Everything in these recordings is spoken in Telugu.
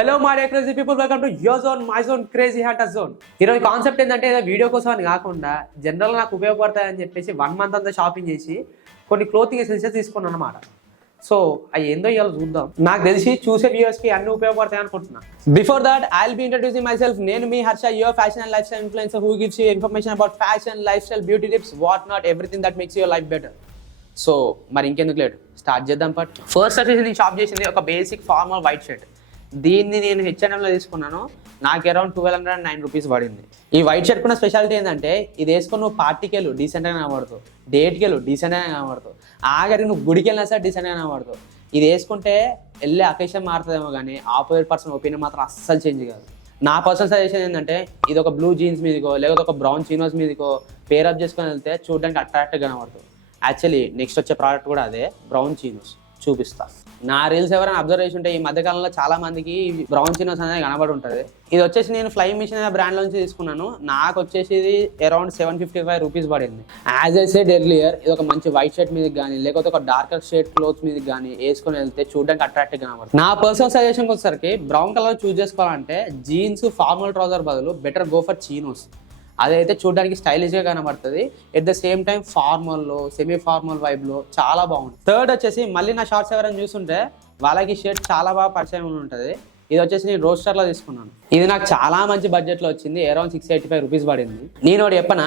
Hello my dear crazy people, welcome to your zone my zone crazy Hunter zone. ఈరోజు కాన్సెప్ట్ ఏంటంటే వీడియో కోసం అని కాకుండా జనరల్గా నాకు ఉపయోగపడతాయని చెప్పేసి 1 month అంతా షాపింగ్ చేసి కొన్ని క్లోతింగ్ ఎసెన్షియల్స్ తీసుకున్నాను అనమాట. సో అవి ఏందో ఇవాళ చూద్దాం. నాకు తెలిసి చూసే వ్యూవర్స్కి అన్ని ఉపయోగపడతాయి అనుకుంటున్నా. Before that I will be introducing myself. నేను మీ Harsha, your fashion and lifestyle influencer who gives you information about fashion, lifestyle, beauty tips, what not, everything that makes your life better. So మరి ఇంకెందుకు లేట్, స్టార్ట్ చేద్దాం. ఫస్ట్ వచ్చేసి నేను షాప్ చేసింది ఒక బేసిక్ ఫార్మల్ వైట్ షర్ట్. దీన్ని నేను H&Mలో తీసుకున్నాను. నాకు అరౌండ్ 1209 రూపీస్ పడింది. ఈ వైట్ షర్ట్ కూడా స్పెషాలిటీ ఏంటంటే ఇది వేసుకొని నువ్వు పార్టీకి వెళ్ళు డీసెంట్గా కనబడతావు, డేట్కి వెళ్ళు డీసెంట్గా కనబడతావు, ఆఖరికి నువ్వు గుడికి వెళ్ళినా సరే డీసెంట్గా కనబడతావు. ఇది వేసుకుంటే వెళ్ళే అకేషన్ మారుతుందేమో కానీ ఆపోజిట్ పర్సన్ ఒపీనియన్ మాత్రం అస్సలు చేంజ్ కాదు. నా పర్సనల్ సజెషన్ ఏంటంటే ఇది ఒక బ్లూ జీన్స్ మీదకో లేకపోతే ఒక బ్రౌన్ చీనోస్ మీదకో పేరప్ చేసుకొని వెళ్తే చూడడానికి అట్రాక్టివ్గా కనబడుతుంది. యాక్చువల్లీ నెక్స్ట్ వచ్చే ప్రోడక్ట్ కూడా అదే, బ్రౌన్ చీనోస్. చూపిస్తా. నా రీల్స్ ఎవరైనా అబ్జర్వ్ చేసి ఉంటే ఈ మధ్యకాలంలో చాలా మందికి బ్రౌన్ చీనోస్ అనేది కనబడి ఉంటుంది. ఇది వచ్చేసి నేను ఫ్లై మిషన్ అనే బ్రాండ్ నుంచి తీసుకున్నాను. నాకు వచ్చేసి ఇది అరౌండ్ 755 రూపీస్ పడింది. యాజ్ ఐ సెడ్ ఎర్లియర్, ఇది ఒక మంచి వైట్ షర్ట్ మీదకి కానీ లేకపోతే ఒక డార్కర్ షేడ్ క్లోత్స్ మీదకి కానీ వేసుకొని వెళ్తే చూడడానికి అట్రాక్టివ్ కనబడుతుంది. నా పర్సనల్ సజెషన్కి వచ్చేసరికి బ్రౌన్ కలర్ చూస్ చేసుకోవాలంటే జీన్స్, ఫార్మల్ ట్రౌజర్ బదులు బెటర్ గో ఫర్ చీనోస్. అదైతే చూడడానికి స్టైలిష్గా కనబడుతుంది. ఎట్ ద సేమ్ టైం ఫార్మల్లో, సెమీ ఫార్మల్ వైబ్లో చాలా బాగుంటుంది. థర్డ్ వచ్చేసి మళ్ళీ నా షార్ట్స్ ఎవరైనా చూస్తుంటే వాళ్ళకి షర్ట్ చాలా బాగా పరిచయం ఉంటుంది. ఇది వచ్చేసి నేను రోస్టర్లో తీసుకున్నాను. ఇది నాకు చాలా మంచి బడ్జెట్లో వచ్చింది. అరౌండ్ 685 రూపీస్ పడింది. నేను ఒకటి చెప్పనా,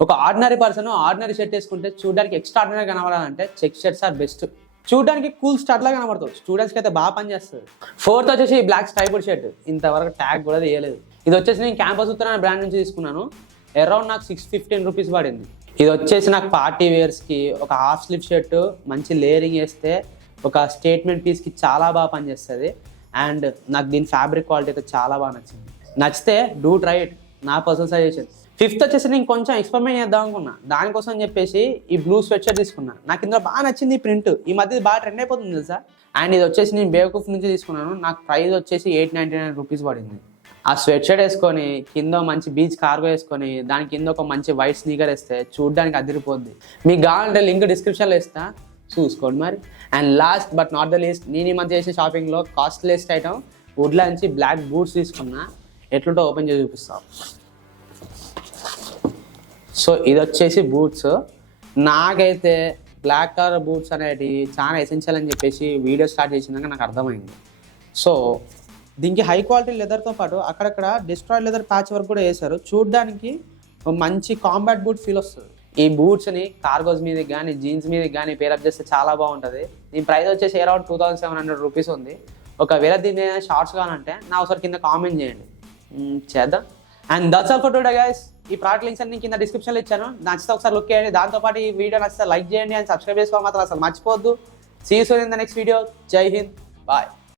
ఒక ఆర్డినరీ పర్సన్ ఆర్డినరీ షర్ట్ వేసుకుంటే చూడడానికి ఎక్స్ట్రా ఆర్డినరీ కనబడాలంటే చెక్ షర్ట్స్ ఆర్ బెస్ట్. చూడడానికి కూల్ స్టార్ట్ లాగా కనబడుతుంది, స్టూడెంట్స్కి అయితే బాగా పనిచేస్తుంది. ఫోర్త్ వచ్చేసి బ్లాక్ స్ట్రైప్డ్ షర్ట్. ఇంతవరకు ట్యాగ్ కూడా తీయలేదు. ఇది వచ్చేసి నేను క్యాంపస్ ఉత్తర బ్రాండ్ నుంచి తీసుకున్నాను. అరౌండ్ నాకు 615 రూపీస్ పడింది. ఇది వచ్చేసి నాకు పార్టీ వేర్స్కి ఒక హాఫ్ స్లీవ్ షర్ట్ మంచి లేయరింగ్ వేస్తే ఒక స్టేట్మెంట్ పీస్కి చాలా బాగా పనిచేస్తుంది. అండ్ నాకు దీని ఫ్యాబ్రిక్ క్వాలిటీ అయితే చాలా బాగా నచ్చింది. నచ్చితే డూ ట్రై ఇట్, నా పర్సనల్ సజెషన్. ఫిఫ్త్ వచ్చేసి నేను కొంచెం ఎక్స్పెరిమెంట్ చేద్దాం అనుకున్నా. దానికోసం చెప్పేసి ఈ బ్లూ స్వెట్ షర్ట్ తీసుకున్నా. నాకు ఇందులో బాగా నచ్చింది ఈ ప్రింట్. ఈ మధ్య బాగా ట్రెండ్ అయిపోతుంది తెలుసా. అండ్ ఇది వచ్చేసి నేను బేవకూఫ్ నుంచి తీసుకున్నాను. నాకు ప్రైస్ వచ్చేసి 899 రూపీస్ పడింది. ఆ స్వెట్ షర్ట్ వేసుకొని కింద మంచి బీచ్ కార్గో వేసుకొని దాని కింద ఒక మంచి వైట్ స్నీకర్ వేస్తే చూడడానికి అదిరిపోద్ది. మీకు కావాలంటే లింక్ డిస్క్రిప్షన్లో ఇస్తా, చూసుకోండి మరి. And last but not the least, నేను ఈ మధ్య చేసే షాపింగ్లో కాస్ట్లీయెస్ట్ ఐటమ్ వుడ్లా నుంచి బ్లాక్ బూట్స్ తీసుకున్నా. ఎట్లుంటో ఓపెన్ చేసి చూపిస్తాం. సో ఇది వచ్చేసి బూట్స్. నాకైతే బ్లాక్ కలర్ బూట్స్ అనేవి చాలా ఎసెన్షియల్ అని చెప్పేసి వీడియో స్టార్ట్ చేసినాక నాకు అర్థమైంది. సో దీనికి హై క్వాలిటీ లెదర్తో పాటు అక్కడక్కడ డిస్ట్రాయిడ్ లెదర్ ప్యాచ్ వర్క్ కూడా వేశారు. చూడడానికి మంచి కాంబాట్ బూట్ ఫీల్ వస్తుంది. ఈ బూట్స్ని కార్గోస్ మీదకి కానీ జీన్స్ మీదకి కానీ పేరప్ చేస్తే చాలా బాగుంటుంది. దీని ప్రైస్ వచ్చేసి అరౌండ్ 2700 రూపీస్ ఉంది. ఒకవేళ దీన్ని షార్ట్స్ కావాలంటే నా ఒకసారి కింద కామెంట్ చేయండి, చేద్దాం. And that's all for today guys. ఈ ప్రోడక్ట్ లింక్స్ అన్ని కింద డిస్క్రిప్షన్లో ఇచ్చాను. నచ్చితే ఒకసారి లుక్ చేయండి. దాంతోపాటు ఈ వీడియో నచ్చితే లైక్ చేయండి అండ్ సబ్స్క్రైబ్ చేసుకోవాలి మాత్రం అసలు మర్చిపోవద్దు. See you soon in the next video. జై హింద్, బాయ్.